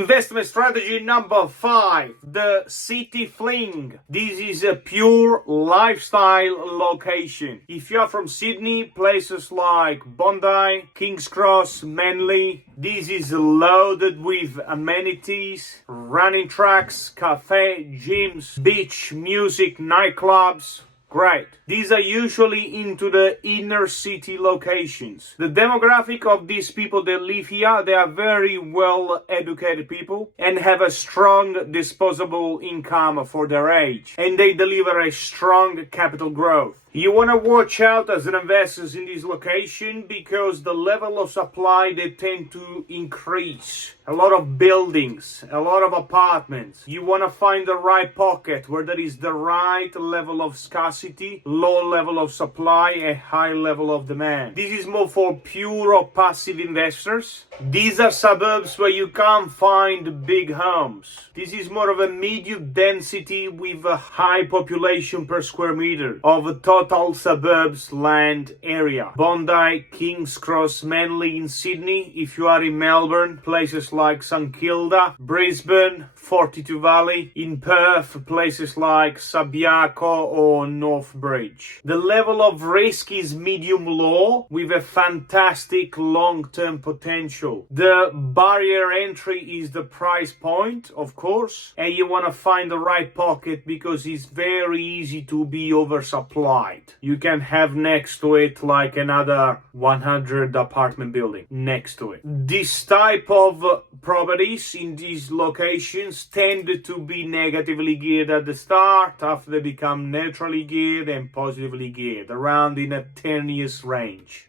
Investment strategy number 5, the City Fling. This is a pure lifestyle location. If you are from Sydney, places like Bondi, King's Cross, Manly, this is loaded with amenities, running tracks, cafe, gyms, beach, music, nightclubs. Great. These are usually into the inner city locations. The demographic of these people that live here, they are very well educated people and have a strong disposable income for their age. And they deliver a strong capital growth. You want to watch out as an investor in this location because the level of supply, they tend to increase. A lot of buildings, a lot of apartments. You want to find the right pocket where there is the right level of scarcity, low level of supply, a high level of demand. This is more for pure or passive investors. These are suburbs where you can't find big homes. This is more of a medium density with a high population per square meter of a total suburbs land area. Bondi, King's Cross, Manly in Sydney. If you are in Melbourne, places like St Kilda, Brisbane, 42 Valley. In Perth, places like Subiaco or North Bridge. The level of risk is medium-low with a fantastic long-term potential. The barrier entry is the price point, of course, and you want to find the right pocket because it's very easy to be oversupplied. You can have next to it like another 100 apartment building next to it. This type of properties in these locations tend to be negatively geared at the start, after they become neutrally geared and positively geared, around in a 10 years range.